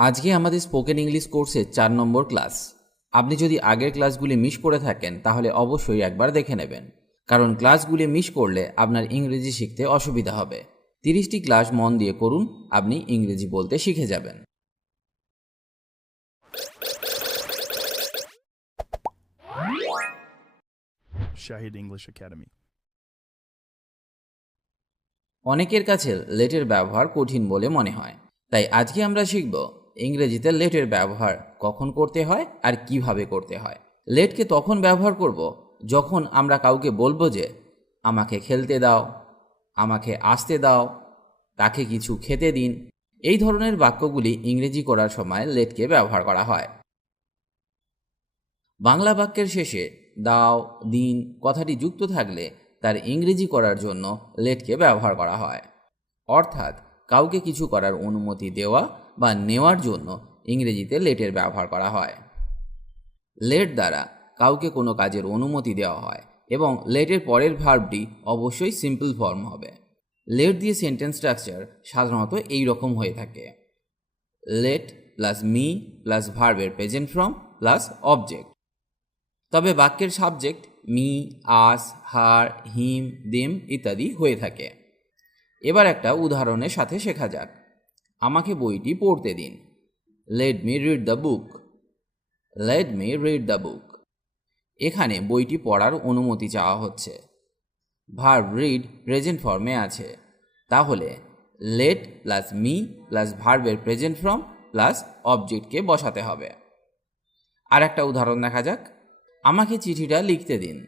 আজকে আমাদের spoken English কোর্সের 4 নম্বর ক্লাস। আপনি যদি আগের ক্লাসগুলি মিস করে থাকেন তাহলে অবশ্যই একবার দেখে নেবেন, কারণ ক্লাসগুলি মিস করলে আপনার ইংরেজি শিখতে অসুবিধা হবে। 30টি ক্লাস মন দিয়ে করুন, আপনি ইংরেজি বলতে শিখে যাবেন। Shahid English Academy. অনেকের কাছে লেটের ব্যবহার কঠিন বলে মনে হয়, তাই আজকে আমরা শিখব ইংরেজিতে লেটের ব্যবহার কখন করতে হয় আর কিভাবে করতে হয়। লেটকে তখন ব্যবহার করব যখন আমরা কাউকে বলবো যে আমাকে খেলতে দাও, আমাকে আসতে দাও, তাকে কিছু খেতে দিন। এই ধরনের বাক্যগুলি ইংরেজি করার সময় লেটকে ব্যবহার করা হয়। বাংলা বাক্যের শেষে দাও, দিন কথাটি যুক্ত থাকলে তার ইংরেজি করার জন্য লেটকে ব্যবহার করা হয়। অর্থাৎ কাউকে কিছু করার অনুমতি দেওয়া বা নেওয়ার জন্য ইংরেজিতে লেটের ব্যবহার করা হয়। লেট দ্বারা কাউকে কোনো কাজের অনুমতি দেওয়া হয় এবং লেটের পরের ভার্বটি অবশ্যই সিম্পল ফর্ম হবে। লেট দিয়ে সেন্টেন্স স্ট্রাকচার সাধারণত এই রকম হয়ে থাকে: লেট প্লাস মি প্লাস ভার্বের প্রেজেন্ট ফর্ম প্লাস অবজেক্ট। তবে বাক্যের সাবজেক্ট মি, আস, হার, হিম, দেম ইত্যাদি হয়ে থাকে। এবার একটা উদাহরণের সাথে শেখা যাক। আমাকে বইটি পড়তে দিন। Let me read the book. Late me read the book. এখানে বইটি পড়ার অনুমতি চাওয়া হচ্ছে। ভার্ব রিড প্রেজেন্ট ফর্মে আছে, তাহলে লেট প্লাস মি প্লাস ভার্বের প্রেজেন্ট ফর্ম প্লাস অবজেক্টকে বসাতে হবে। আর একটা উদাহরণ দেখা যাক। আমাকে চিঠিটা লিখতে দিন।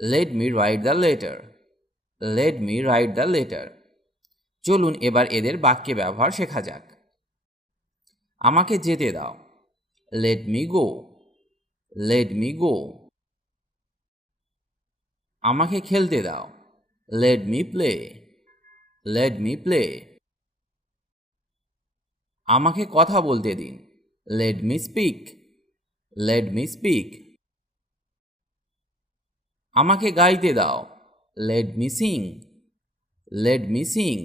Let me write the letter. Let me write the letter. চলুন এবার এদের বাক্যে ব্যবহার শেখা যাক। আমাকে যেতে দাও। Let me go. Let me go. আমাকে খেলতে দাও। Let me play. Let me play. আমাকে কথা বলতে দিন। Let me speak. Let me speak. আমাকে গাইতে দাও। Let me sing. Let me sing.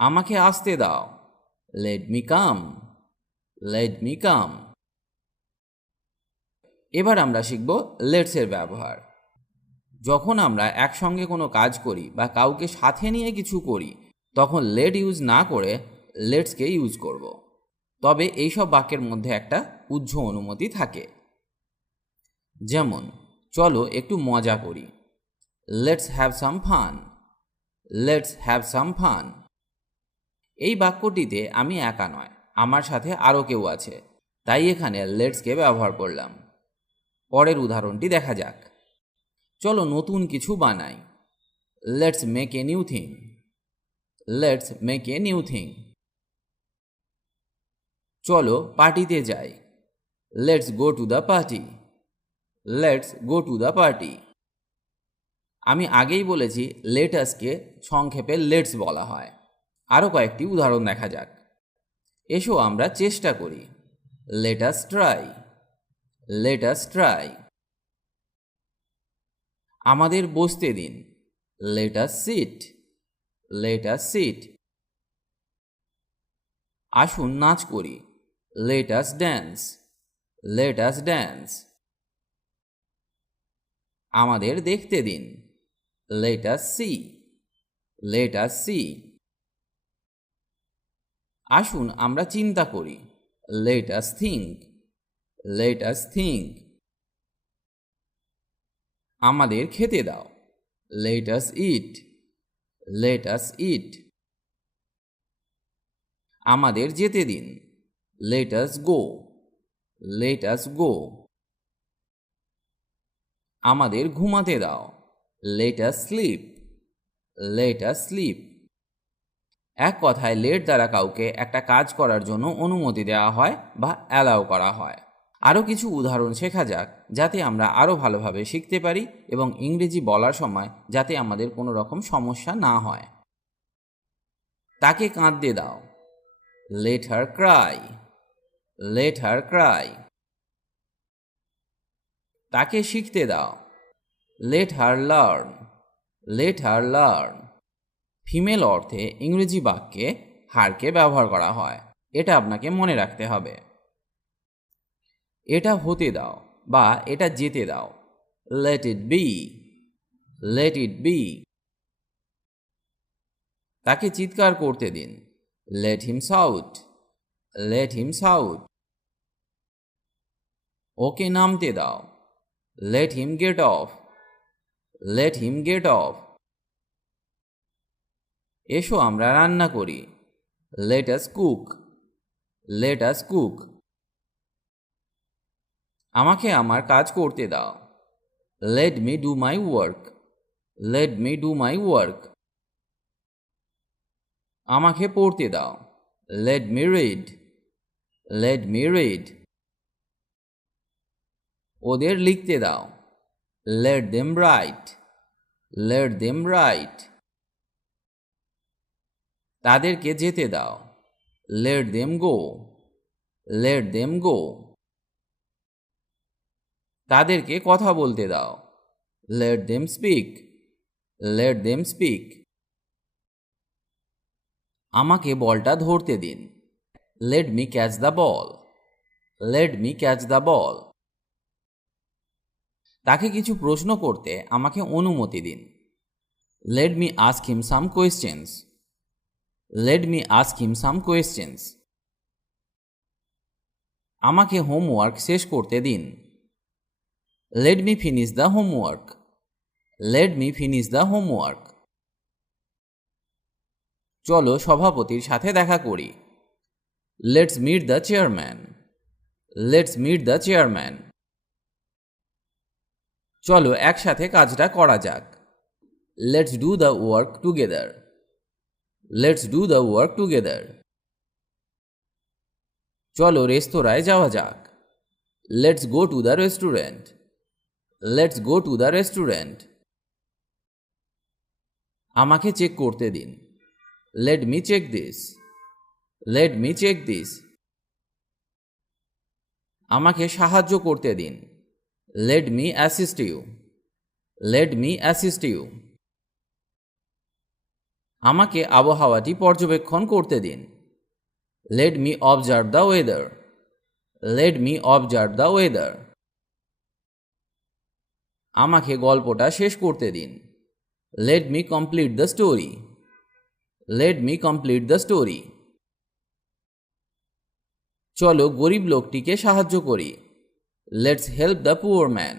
আমাকে আসতে দাও। Let me come. Let me come. এবার আমরা শিখব লেটসের ব্যবহার। যখন আমরা একসঙ্গে কোনো কাজ করি বা কাউকে সাথে নিয়ে কিছু করি, তখন লেট ইউজ না করে লেটসকে ইউজ করব। তবে এইসব বাক্যের মধ্যে একটা উহ্য অনুমতি থাকে। যেমন, চলো একটু মজা করি। Let's have some fun. Let's have some fun. এই বাক্যটিতে আমি একা নয়, আমার সাথে আরও কেউ আছে, তাই এখানে লেটসকে ব্যবহার করলাম। পরের উদাহরণটি দেখা যাক। চলো নতুন কিছু বানাই। Let's make a new thing. Let's make a new thing. চলো পার্টিতে যাই। Let's go to the party. Let's go to the party. আমি আগেই বলেছি লেটাসকে সংক্ষেপে লেটস বলা হয়। আরও কয়েকটি উদাহরণ দেখা যাক। এসো আমরা চেষ্টা করি। Let us try. Let us try. আমাদের বসতে দিন। Let us sit. Let us sit. আসুন নাচ করি। Let us dance. Let us dance. আমাদের দেখতে দিন। Let us see. Let us see. আসুন আমরা চিন্তা করি। Let us think. Let us think. আমাদের খেতে দাও। Let us eat. Let us eat. আমাদের যেতে দিন। Let us go. Let us go. আমাদের ঘুমাতে দাও। Let us slip. Let us sleep. এক কথায় লেট দ্বারা কাউকে একটা কাজ করার জন্য অনুমতি দেওয়া হয় বা অ্যালাউ করা হয়। আরও কিছু উদাহরণ শেখা যাক, যাতে আমরা আরও ভালোভাবে শিখতে পারি এবং ইংরেজি বলার সময় যাতে আমাদের কোনো রকম সমস্যা না হয়। তাকে কাঁদতে দাও। Let her Cry. Let her Cry. তাকে শিখতে দাও। Let her learn. Let her learn. Female অর্থে ইংরেজি বাক্যে হারকে ব্যবহার করা হয়। এটা আপনাকে মনে রাখতে হবে। এটা হতে দাও বা এটা যেতে দাও, let it be, let it be. তাকে চিৎকার করতে দিন, let him shout, let him shout. ওকে নামতে দাও, let him get off, let him get off. এসো আমরা রান্না করি, let us cook, let us cook. আমাকে আমার কাজ করতে দাও, let me do my work, let me do my work. আমাকে পড়তে দাও, let me read, let me read. ওদের লিখতে দাও, let them right, let them right. তাদেরকে যেতে দাও, লেট দেম গো, লেট দেম গো। তাদেরকে কথা বলতে দাও, let them speak, let them speak. আমাকে বলটা ধরতে দিন, let me catch the ball, let me catch the ball. তাকে কিছু প্রশ্ন করতে আমাকে অনুমতি দিন, লেট মি আস্ক হিম সাম questions, let me ask him সাম কোয়েশ্চেন্স। আমাকে হোমওয়ার্ক শেষ করতে দিন, let me finish the homework, let me finish the homework. চলো সভাপতির সাথে দেখা করি, let's meet the chairman, let's meet the chairman. চলো একসাথে কাজটা করা যাক, let's do the work together, let's do the work together. চলো রেস্তোরাঁয় যাওয়া যাক, let's go to the restaurant, let's go to the restaurant. আমাকে চেক করতে দিন, let me check this, let me check this. আমাকে সাহায্য করতে দিন, let me assist you, let me assist you. আমাকে আবহাওয়াটি পর্যবেক্ষণ করতে দিন, let me observe the weather, let me observe the weather. আমাকে গল্পটা শেষ করতে দিন, let me complete the story, let me complete the story. চলো গরিব লোকটিকে সাহায্য করি, let's help the poor man,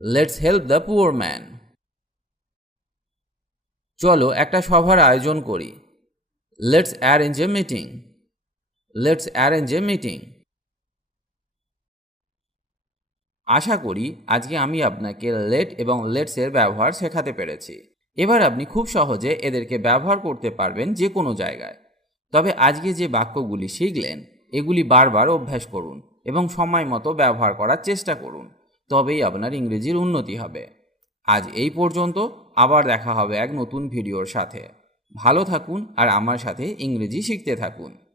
let's help the poor man. চলো একটা সভার আয়োজন করি, let's arrange a meeting, let's arrange a meeting. আশা করি আজকে আমি আপনাকে লেট এবং লেটসের ব্যবহার শেখাতে পেরেছি। এবার আপনি খুব সহজে এদেরকে ব্যবহার করতে পারবেন যে কোনো জায়গায়। তবে আজকে যে বাক্যগুলি শিখলেন এগুলি বারবার অভ্যাস করুন এবং সময় মতো ব্যবহার করার চেষ্টা করুন, তবেই আপনার ইংরেজির উন্নতি হবে। আজ এই পর্যন্ত, আবার দেখা হবে এক নতুন ভিডিওর সাথে। ভালো থাকুন আর আমার সাথে ইংরেজি শিখতে থাকুন।